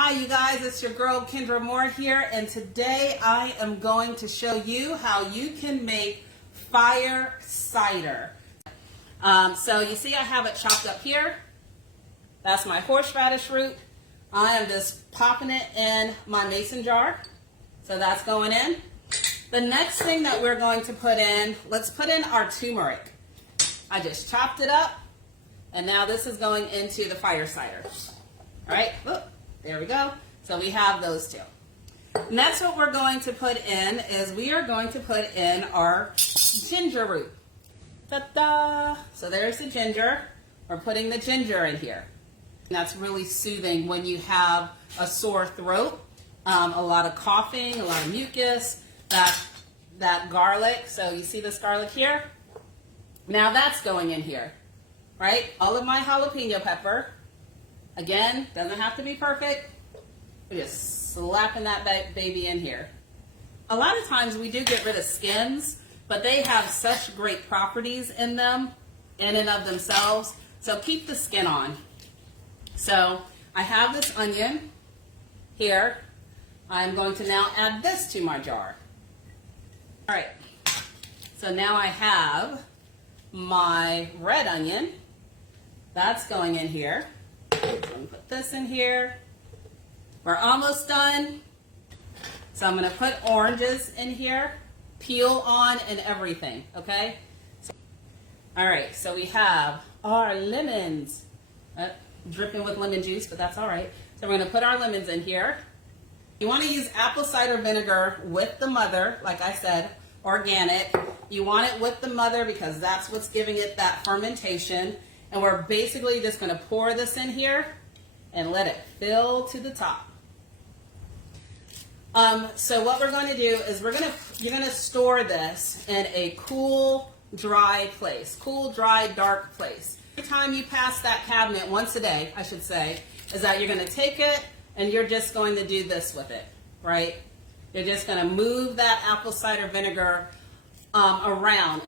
Hi you guys, it's your girl Kendra Moore here, and today I am going to show you how you can make fire cider. So you see I have it chopped up here. That's my horseradish root. I am just popping it in my mason jar. So that's going in. The next thing that we're going to put in, let's put in our turmeric. I just chopped it up, and now this is going into the fire cider. All right, look, there we go. So we have those two. Next, what we're going to put in is we are going to put in our ginger root. Ta-da! So there's the ginger. We're putting the ginger in here. And that's really soothing when you have a sore throat, a lot of coughing, a lot of mucus, that garlic. So you see this garlic here? Now that's going in here, right? All of my jalapeno pepper. Again, doesn't have to be perfect. We're just slapping that baby in here. A lot of times we do get rid of skins, but they have such great properties in them, in and of themselves. So keep the skin on. So I have this onion here. I'm going to now add this to my jar. All right, so now I have my red onion. That's going in here. I'm going to put this in here. We're almost done. So I'm going to put oranges in here, peel on and everything, okay? All right, so we have our lemons, dripping with lemon juice, but that's all right. So we're going to put our lemons in here. You want to use apple cider vinegar with the mother, like I said, organic. You want it with the mother because that's what's giving it that fermentation. And we're basically just going to pour this in here and let it fill to the top. So what we're going to do is you're going to store this in a cool, dry place. Cool, dry, dark place. Every time you pass that cabinet, once a day, I should say, is that you're going to take it and you're just going to do this with it, right? You're just going to move that apple cider vinegar around.